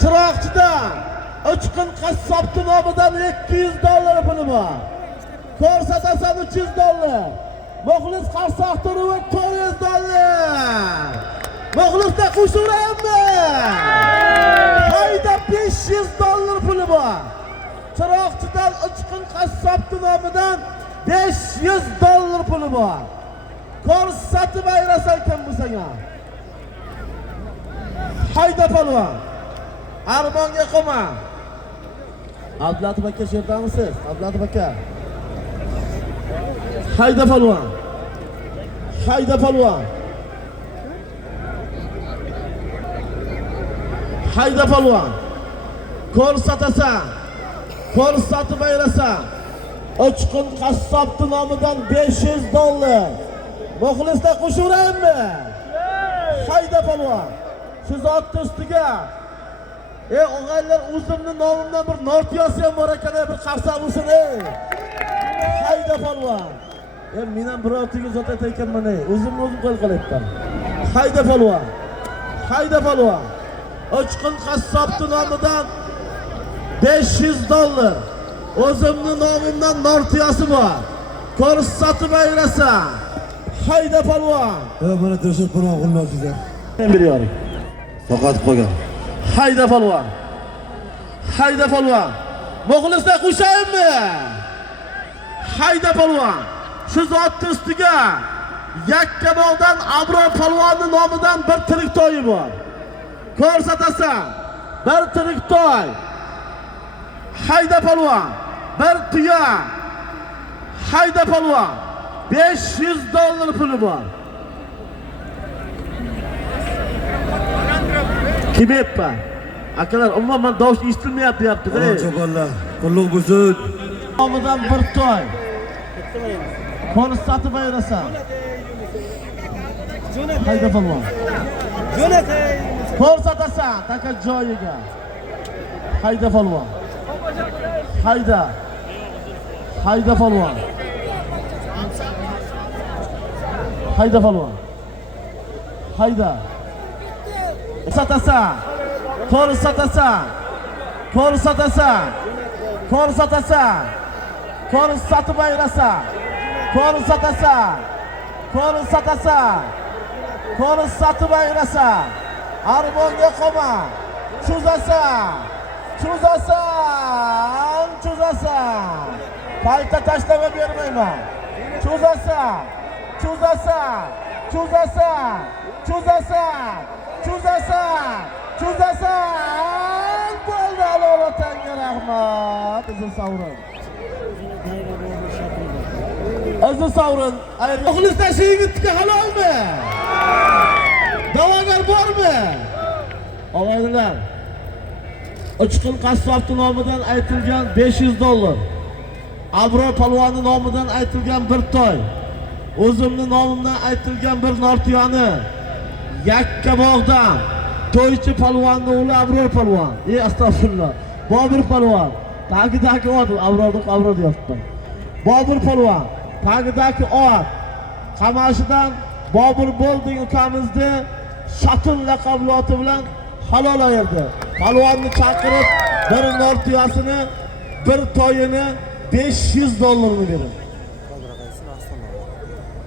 Chiroqchidan Uchqun qassobning nomidan $200 puli bor. Ko'rsatasan $300. Muxlis Qarsoqturuva $400. Muxlisda qo'shurammi? Hayda $500 puli bor. Chiroqchidan Uchqun qassobning nomidan $500 puli bor. Ko'rsatib ayrasan kim bu senga? Hayda palvon. Armonga qoma. Abdulatif aka sherdamisiz? Abdulatif aka. Hayda palvon. Hayda palvon. Hayda palvon. Ko'rsatasan. Ko'rsatib ayrasan. Uchqun qassobning nomidan $500. Muxlislar qo'shurammi? Hayda palvon. Shu zotning ustiga o'g'aylar o'zimning nomimdan bir nortiyasi ham bor ekan, bir qarsa bo'lsin. Hayda palvon. Men ham birortaga zot aytayotganman, o'zimni o'zim qo'l qilyapman. Hayda palvon. Hayda palvon. Uchqun qassobning nomidan $500. O'zimning nomimdan nortiyasi bor. Ko'rsatib ayrasan. Hayda palvon. Mana to'shib qurmoq qilmoqchilar. Men beriyoring. Faqat qolgan. Hayda palvon. Hayda palvon. Muxlislar qo'shaymi? Hayda palvon. Shu zotning ustiga Yakkabog'dan Abror palvonning nomidan bir tirik to'yi bor. Ko'rsatasan. Bir tirik to'y. Hayda palvon. Bir tuya. Hayda palvon. $500 puli bor. Kim yappa? Akalar, umuman tovush eshitilmayapti deyapti-da. Cho'ponlar, qulluq bo'lsin. Nomidan bir to'y. Ko'rsatib ayrasan. Hayda palvon. Ko'rsatasan taka joyiga. Hayda palvon. Hayda. Hayda palvon. Hayda palvon. Hayda. Ko'rsatasan. Ko'rsatasan. Ko'rsatasan. Ko'rsatasan. Ko'rsatib ayrasan. Ko'rsatasan. Ko'rsatasan. Ko'rsatib ayrasan. Armonga qoma. Chuzasan. Chuzasan. Chuzasan. Qayta tashlama bermayman. Chuzasan. Chuzasan. Chuzasan. Chuzasan. Chuzasan. Chuzasan. Bo'ldi, Alloh Otangga rahmat. Uzun savrin. Uzun savrin. Muxlislar shu yigitga halolmi? Da'vogar bormi? Og'aylar. Uchqun qassobning nomidan aytilgan $500. Abror palvonning nomidan aytilgan bir to'y. O'zimning nomimdan aytilgan bir nortiyoni. Yakkabog'dan to'ychi palvonning o'g'li Abror palvon. Astag'firullah. Bobur palvon. Tagidagi ot, Abror deyapman. Bobur palvon. Tagidagi ot. Qamashidan Bobur bo'lding ukamizni Shatul laqabli oti bilan halol ayirdi. Palvonni chaqirib bir nortiyasini, bir to'yini $500 berdi.